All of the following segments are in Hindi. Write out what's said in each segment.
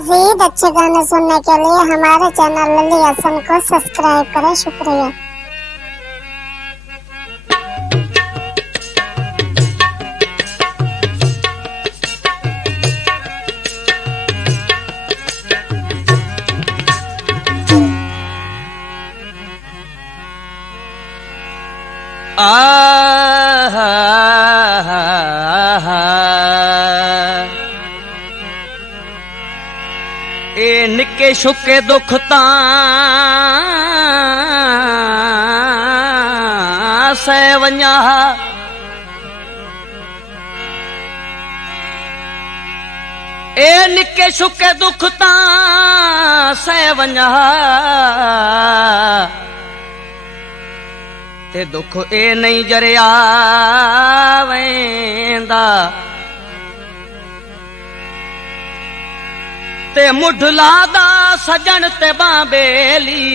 मजीद अच्छे गाने सुनने के लिए हमारे चैनल लली हसन को सब्सक्राइब करें। शुक्रिया। ए निके शुके दुख तां सह वञा, ए निके शुके दुख तां सह वञा, ते दुख ए नहीं जरिया वेंदा, ते मुढला दा सजन ते बांबेली,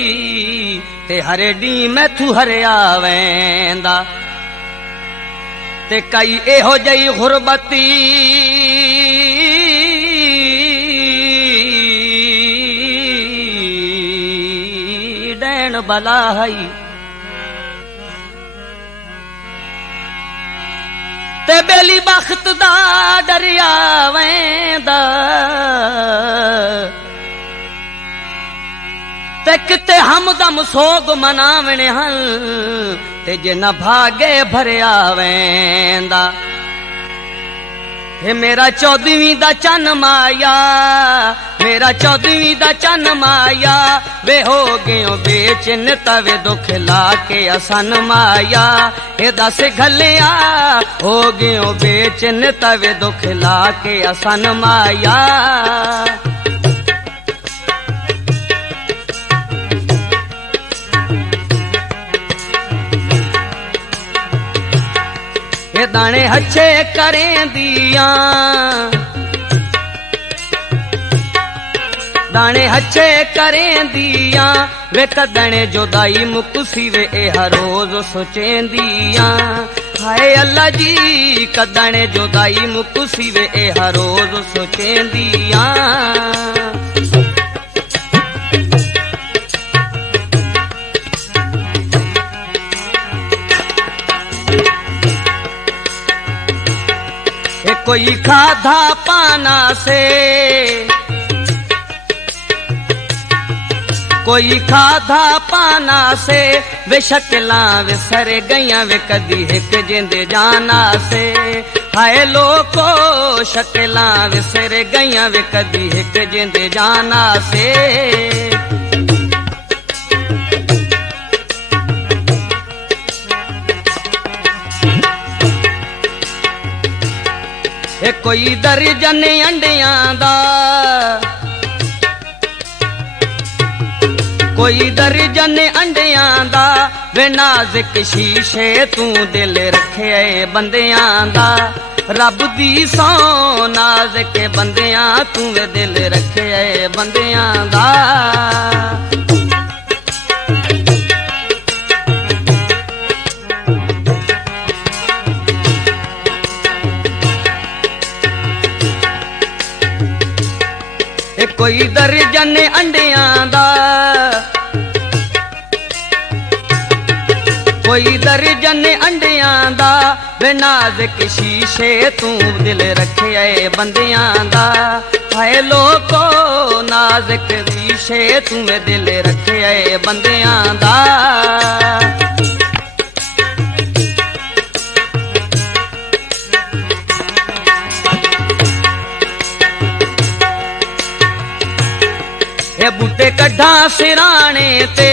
ते हरे डी मैथू हरिया वेंदा, ते कई एहो जई गुरबती डैन बलाई, ते बेली बख्त दा डरिया वेंदा, ते किते हमदम सोग मनावणे हल, ते जे न भागे भरिया वेंदा। हे मेरा 14वीं दा चन माया, मेरा 14वीं दा चन माया, वे हो गयो बेचैन तवे दुख लाके असन माया, हे दस घलिया हो गयो बेचैन तवे दुख लाके असन माया। हे दाने अच्छे करें दिया, दाने अच्छे करें दिया, वे कदने जुदाई मुकुसी वे ए हर रोज सोचें दिया, हाय अल्लाह जी कदने जुदाई मुकुसी वे ए हर रोज सोचें दिया। कोई खाधा पाना से, कोई खाधा पाना से, वे शक्लां विसर गईयां वे कदी हिक जिंदे जाना से, हाय लोको शक्लां विसर गईयां वे कदी हिक जिंदे जाना से। कोई दर्जन अंडियां दा, कोई दर्जन अंडियां दा, वे नाज़ुक शीशे तू दिल रखे बंदियां दा, रब दी सौ नाज़ुक बंदियां तू वे दिल रखे बंदियां दा। कोई दर्जन अंडियां दा, कोई दर्जन अंडियां दा, वे नाज़ुक शीशे तू दिल रखे बंदियां दा, हाय लोको नाज़ुक शीशे तू दिल रखे बंदियां दा। बूटे कड्ढा सिराने ते,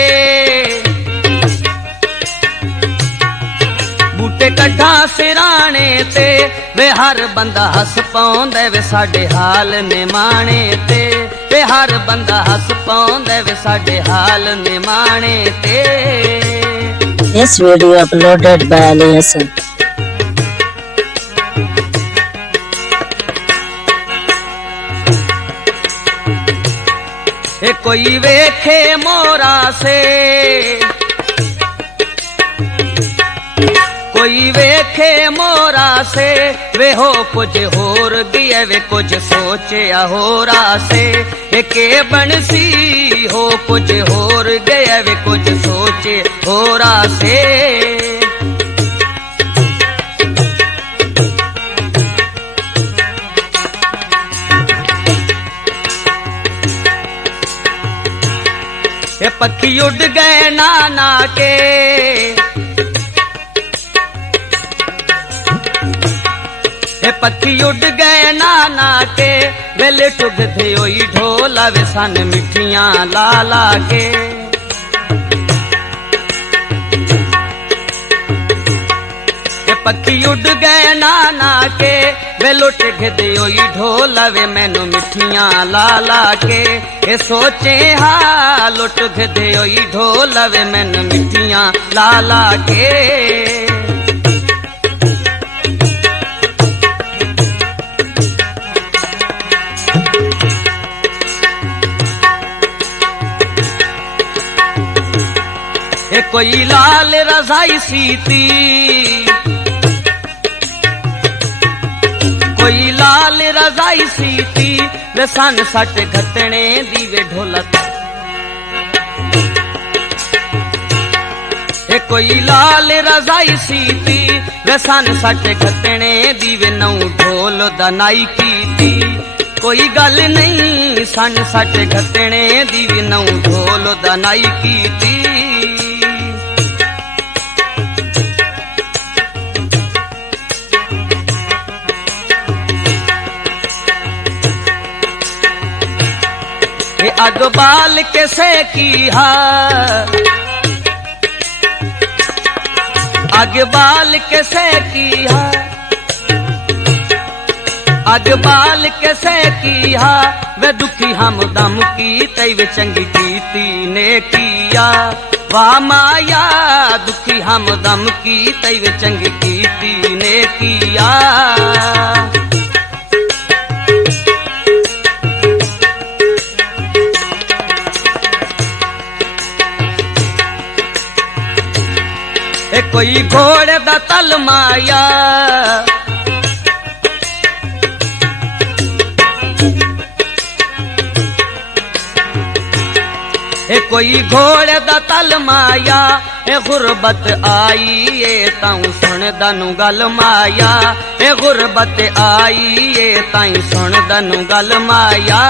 बूटे कड्ढा सिराने ते, वे हर बंदा हस पाउंदा वे साडे हाल ने माणे ते, वे हर बंदा हस पाउंदा वे साडे हाल ने माणे ते। This video uploaded by Ali Hassan. कोई वेखे मोरा से, कोई वेखे मोरा से, वे हो कुछ होर दिए वे कुछ सोचे होरा से, के बनसी हो कुछ होर गया वे कुछ सोचे होरा से ये पक्षी उड़ गए नाना के पक्षी उड़ गए नाना के वेले टुग थे ओई ढोला वे सन मिठियां लाला के पक्षी उड़ गए नाना के वे लुट दे ओई ढोला वे मैनू मिठियां लाला के ये सोचे हा लुट दे ओई ढोला वे मैनू मिठियां लाला के कोई लाल रजाई सीती कोई लाल रजाई सीती वे सन सट घटने दीवे ढोलक कोई लाल रजाई सीती वे सन सट घटने दीवे नौ ढोल दनाई कीती कोई गल नहीं सन सट घटने दीवे नौ ढोल दनाई कीती अग बाल के से की हा अग बाल के से की हा अग बाल के से की हा वे दुखी हम दम की तई वे चंगी कीती ने किया वाह माया दुखी हम दम की तई वे चंगी कीती ने किया कोई घोड़े दा तल माया कोई घोड़े दा तल माया गुरबत आई ताऊ सुन दनु गल माया गुरबत आई ताई सुन दनु गल माया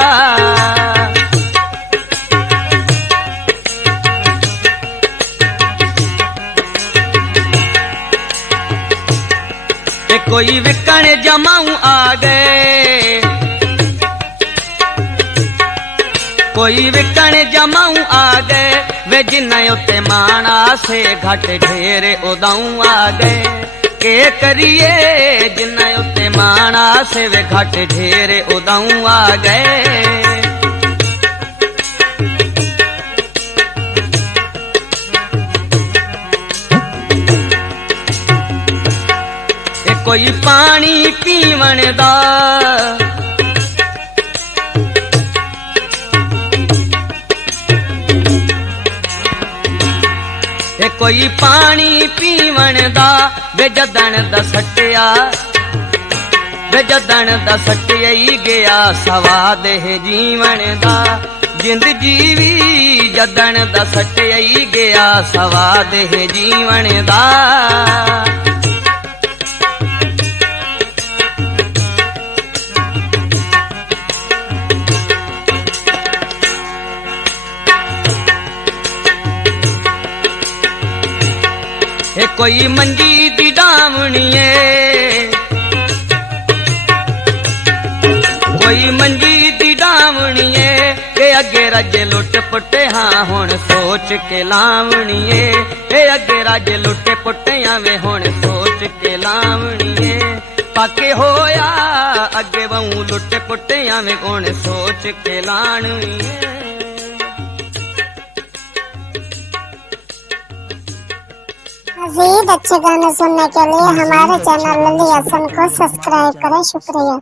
कोई विकण जमाऊ आ गए कोई विकण जमाऊ आ गए वे जिन्ना उते माना से घट ढेरे उदाऊ आ गए के करिए जिन्ना उते माना से वे घट ढेरे उदाऊ आ गए कोई पानी पीवन दा कोई पानी पीवन दा वे जदन दा सटिया वे जदन दा सटिया ही गया सवाद है जीवन दा जिंद जीवी जदन दा सटिया ही गया सवाद है जीवन दा कोई मंजी दी डावणीए कोई मंजी दी डावणीए के अगे राजे लुट पुटे हाँ हुण सोच के लावणीए के अगे राजे लुटे पुटिया वे हुण सोच के लावणीए पाके होया अगे वहू लुटे पुटिया वे हुण सोच के लावणीए मज़ीद अच्छे गाने सुनने के लिए हमारे चैनल लल्ली हसन को सब्सक्राइब करें। शुक्रिया।